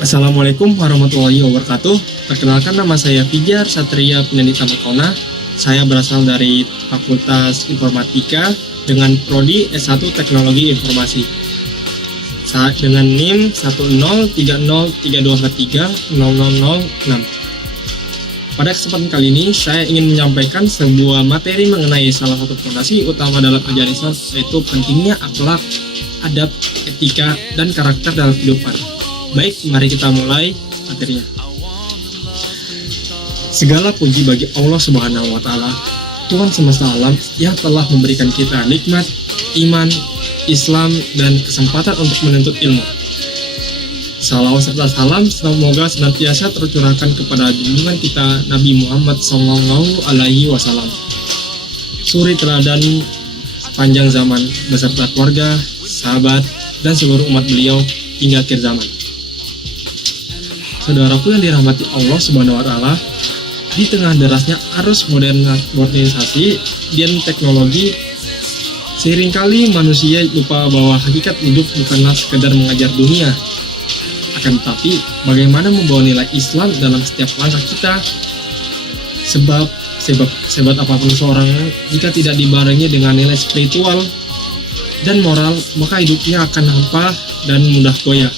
Assalamualaikum warahmatullahi wabarakatuh. Perkenalkan, nama saya Fijar Satria Peneliti Makona. Saya berasal dari Fakultas Informatika dengan Prodi S1 Teknologi Informasi. Saat dengan NIM 10303230006. Pada kesempatan kali ini, saya ingin menyampaikan sebuah materi mengenai salah satu fondasi utama dalam ajaran Islam, yaitu pentingnya akhlak, adab, etika, dan karakter dalam kehidupan. Baik, mari kita mulai materinya. Segala puji bagi Allah Subhanahu wa Ta'ala, Tuhan semesta alam yang telah memberikan kita nikmat, iman, Islam, dan kesempatan untuk menuntut ilmu. Salawat serta salam semoga senantiasa tercurahkan kepada junjungan kita Nabi Muhammad SAW, suri teladan sepanjang zaman beserta keluarga, sahabat, dan seluruh umat beliau hingga akhir zaman. Saudaraku yang dirahmati Allah Subhanahu wa Ta'ala, di tengah derasnya arus modernisasi dan teknologi, seringkali manusia lupa bahwa hakikat hidup bukanlah sekedar mengajar dunia, akan tetapi bagaimana membawa nilai Islam dalam setiap langkah kita. Sebab sebat apapun seorang, jika tidak dibarengi dengan nilai spiritual dan moral, maka hidupnya akan hampa dan mudah goyah.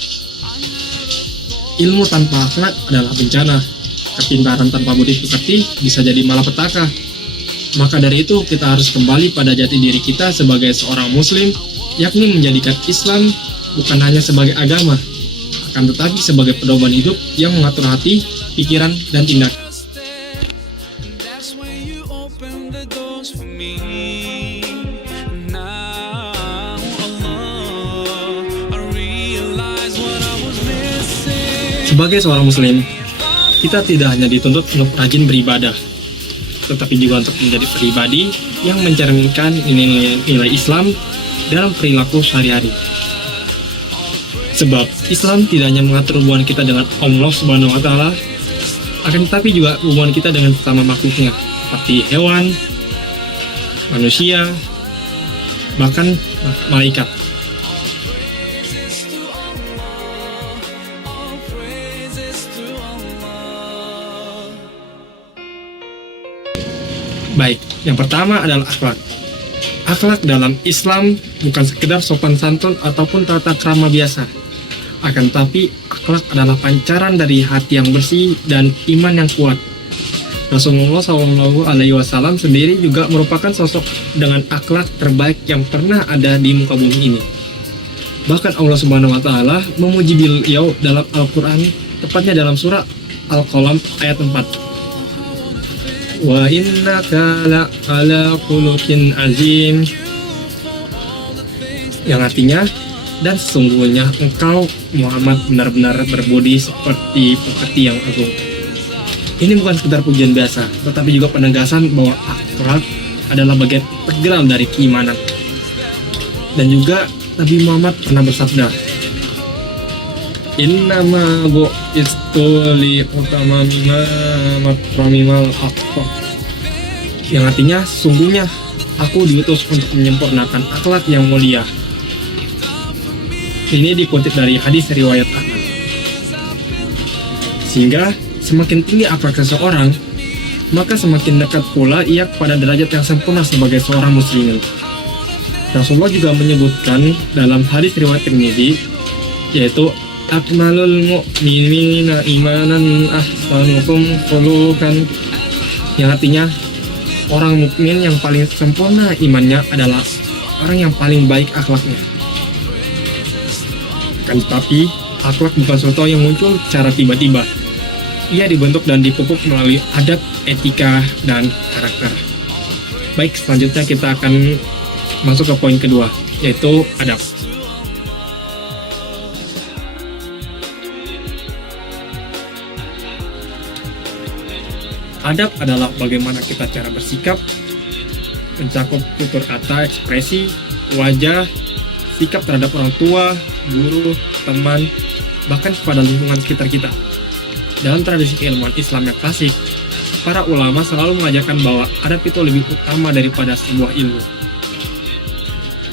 Ilmu tanpa akhlak adalah bencana. Kepintaran tanpa budi pekerti bisa jadi malapetaka. Maka dari itu kita harus kembali pada jati diri kita sebagai seorang muslim, yakni menjadikan Islam bukan hanya sebagai agama, akan tetapi sebagai pedoman hidup yang mengatur hati, pikiran, dan tindakan. Sebagai seorang muslim, kita tidak hanya dituntut untuk rajin beribadah, tetapi juga untuk menjadi pribadi yang mencerminkan nilai Islam dalam perilaku sehari-hari. Sebab Islam tidak hanya mengatur hubungan kita dengan Allah Subhanahu wa Ta'ala, akan tetapi juga hubungan kita dengan sesama makhluknya, seperti hewan, manusia, bahkan malaikat. Baik, yang pertama adalah akhlak. Akhlak dalam Islam bukan sekedar sopan santun ataupun tata krama biasa. Akan tetapi akhlak adalah pancaran dari hati yang bersih dan iman yang kuat. Rasulullah SAW sendiri juga merupakan sosok dengan akhlak terbaik yang pernah ada di muka bumi ini. Bahkan Allah Subhanahu wa Ta'ala memuji beliau dalam Al-Quran, tepatnya dalam surah Al-Qalam ayat 4. Wa innaka la'ala khuluqin azim, yang artinya, dan sesungguhnya engkau Muhammad benar-benar berbudi seperti pekerti yang agung. Ini bukan sekedar pujian biasa, tetapi juga penegasan bahwa akhlak adalah bagian integral dari keimanan. Dan juga Nabi Muhammad pernah bersabda, Innama bu'istu li utamamima makramimal akhlaq, yang artinya sungguhnya aku diutus untuk menyempurnakan akhlak yang mulia. Ini dikutip dari hadis riwayat Ahmad. Sehingga semakin tinggi akhlak seseorang, maka semakin dekat pula ia kepada derajat yang sempurna sebagai seorang muslimin. Rasulullah juga menyebutkan dalam hadis riwayat Tirmidzi, yaitu akmalul mu'minina imanan ahsanuhum khuluqan, yang artinya orang mukmin yang paling sempurna imannya adalah orang yang paling baik akhlaknya. Kan tetapi akhlak bukan sesuatu yang muncul secara tiba-tiba. Ia dibentuk dan dipupuk melalui adab, etika, dan karakter. Baik, selanjutnya kita akan masuk ke poin kedua, yaitu adab. Adab adalah bagaimana kita cara bersikap, mencakup tutur kata, ekspresi, wajah, sikap terhadap orang tua, guru, teman, bahkan kepada lingkungan sekitar kita. Dalam tradisi keilmuan Islam yang klasik, para ulama selalu mengajarkan bahwa adab itu lebih utama daripada sebuah ilmu.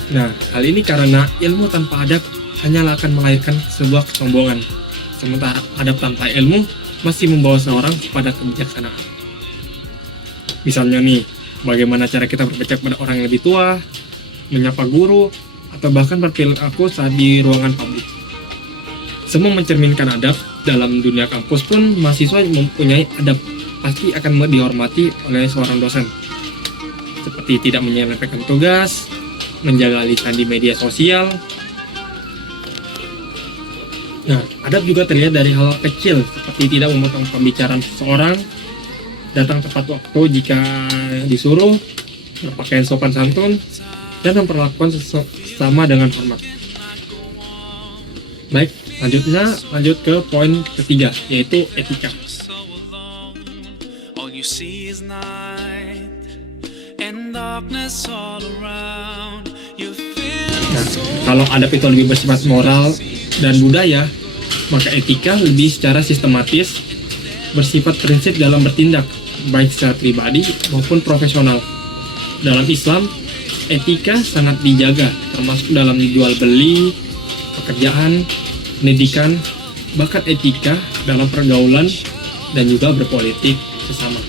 Nah, hal ini karena ilmu tanpa adab hanyalah akan melahirkan sebuah kesombongan, sementara adab tanpa ilmu masih membawa seorang pada kebijaksanaan. Misalnya nih, bagaimana cara kita berbicara pada orang yang lebih tua, menyapa guru, atau bahkan berperilaku saat di ruangan publik. Semua mencerminkan adab. Dalam dunia kampus pun mahasiswa mempunyai adab, pasti akan dihormati oleh seorang dosen. Seperti tidak menyelewengkan tugas, menjaga lisan di media sosial. Nah, adab juga terlihat dari hal kecil, seperti tidak memotong pembicaraan seseorang, datang tepat waktu jika disuruh, berpakaian sopan santun, dan memperlakukan sesama dengan hormat. Baik, lanjut ke poin ketiga, yaitu etika. Nah, kalau adab itu lebih bersifat moral dan budaya, maka etika lebih secara sistematis, bersifat prinsip dalam bertindak, baik secara pribadi maupun profesional. Dalam Islam, etika sangat dijaga, termasuk dalam jual beli, pekerjaan, pendidikan, bahkan etika dalam pergaulan dan juga berpolitik sesama.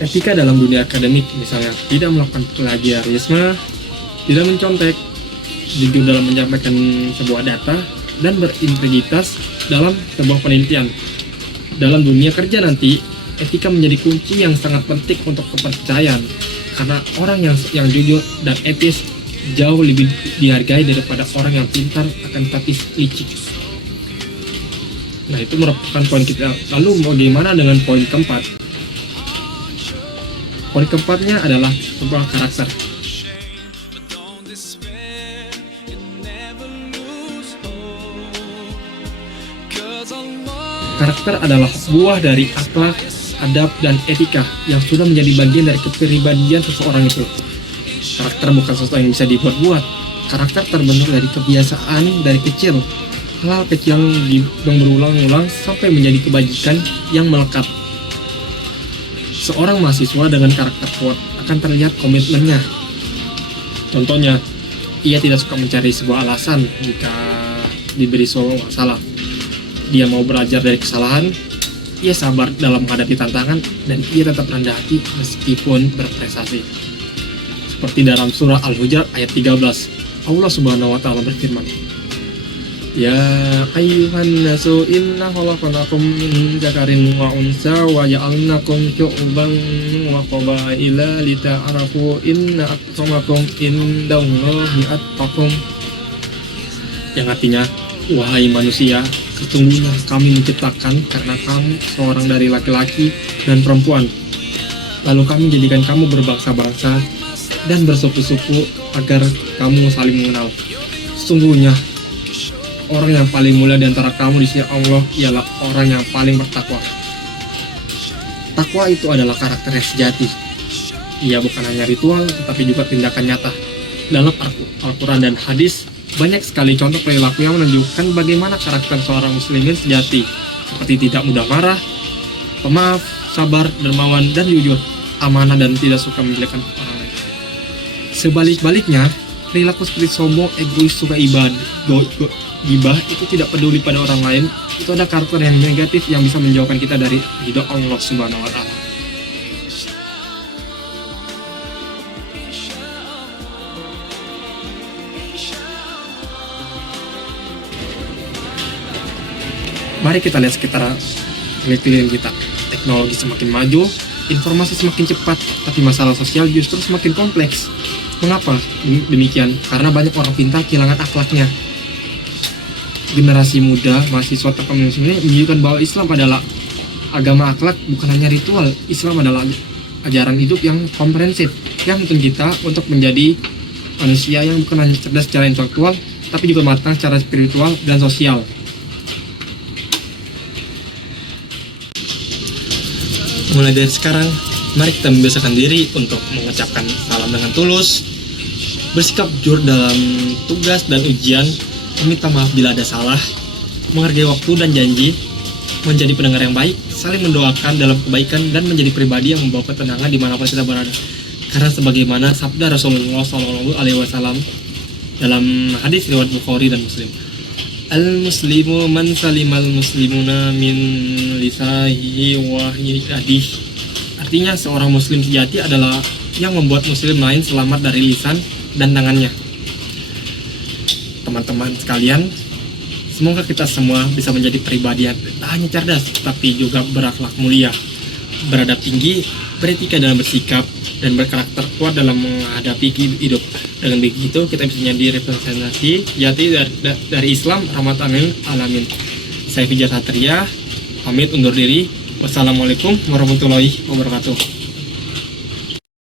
Etika dalam dunia akademik, misalnya tidak melakukan plagiarisme, tidak mencontek, jujur dalam menyampaikan sebuah data, dan berintegritas dalam sebuah penelitian. Dalam dunia kerja nanti, etika menjadi kunci yang sangat penting untuk kepercayaan, karena orang yang jujur dan etis jauh lebih dihargai daripada orang yang pintar akan tapi licik. Nah, itu merupakan poin kita. Lalu bagaimana dengan poin keempat? Poin keempatnya adalah sebuah karakter. Karakter adalah buah dari akhlak, adab, dan etika yang sudah menjadi bagian dari kepribadian seseorang itu. Karakter bukan sesuatu yang bisa dibuat-buat. Karakter terbentuk dari kebiasaan dari kecil. Hal kecil yang berulang-ulang sampai menjadi kebajikan yang melekat. Seorang mahasiswa dengan karakter kuat akan terlihat komitmennya. Contohnya, ia tidak suka mencari sebuah alasan jika diberi sebuah masalah. Dia mau belajar dari kesalahan, ia sabar dalam menghadapi tantangan, dan ia tetap rendah hati meskipun berprestasi. Seperti dalam surah Al-Hujurat ayat 13, Allah Subhanahu wa taala berfirman, "Ya ayyuhan nasu inna khalaqnakum min dzakarin wa unsa wa ja'alnakum syu'uban wa qabaila lita'arafu inna akramakum indallahi atqakum." Yang artinya, wahai manusia, sesungguhnya kami menciptakan karena kamu seorang dari laki-laki dan perempuan. Lalu kami jadikan kamu berbangsa-bangsa dan bersuku-suku agar kamu saling mengenal. Sesungguhnya orang yang paling mulia di antara kamu di sisi Allah ialah orang yang paling bertakwa. Takwa itu adalah karakter yang sejati. Ia bukan hanya ritual, tetapi juga tindakan nyata. Dalam Al-Quran dan hadis, banyak sekali contoh perilaku yang menunjukkan bagaimana karakter seorang muslimin sejati, seperti tidak mudah marah, pemaaf, sabar, dermawan, dan jujur, amanah, dan tidak suka menjelekkan orang lain. Sebalik-baliknya, perilaku seperti sombong, egois, suka gibah itu tidak peduli pada orang lain, itu ada karakter yang negatif yang bisa menjauhkan kita dari ridho Allah Subhanahu wa taala. Mari kita lihat sekitar sekeliling kita. Teknologi semakin maju, informasi semakin cepat, tapi masalah sosial justru semakin kompleks. Mengapa demikian? Karena banyak orang pintar kehilangan akhlaknya. Generasi muda, mahasiswa atau komunis ini menunjukkan bahwa Islam adalah agama akhlak, bukan hanya ritual. Islam adalah ajaran hidup yang komprehensif, yang menuntun kita untuk menjadi manusia yang bukan hanya cerdas secara intelektual, tapi juga matang secara spiritual dan sosial. Mulai dari sekarang, mari kita membiasakan diri untuk mengucapkan salam dengan tulus, bersikap jujur dalam tugas dan ujian, meminta maaf bila ada salah, menghargai waktu dan janji, menjadi pendengar yang baik, saling mendoakan dalam kebaikan, dan menjadi pribadi yang membawa ketenangan dimanapun kita berada. Karena sebagaimana sabda Rasulullah SAW dalam hadis riwayat Bukhari dan Muslim, Al-muslimu man salimal muslimuna min lisanihi wa yadihi. Artinya seorang muslim sejati adalah yang membuat muslim lain selamat dari lisan dan tangannya. Teman-teman sekalian, semoga kita semua bisa menjadi pribadi yang tak hanya cerdas tapi juga berakhlak mulia, beradab tinggi, beretika dalam bersikap, dan berkarakter kuat dalam menghadapi hidup. Dengan begitu kita bisa menjadi representasi jati dari Islam rahmatan lil alamin. Saya Fijar Satria, pamit undur diri. Wassalamualaikum warahmatullahi wabarakatuh.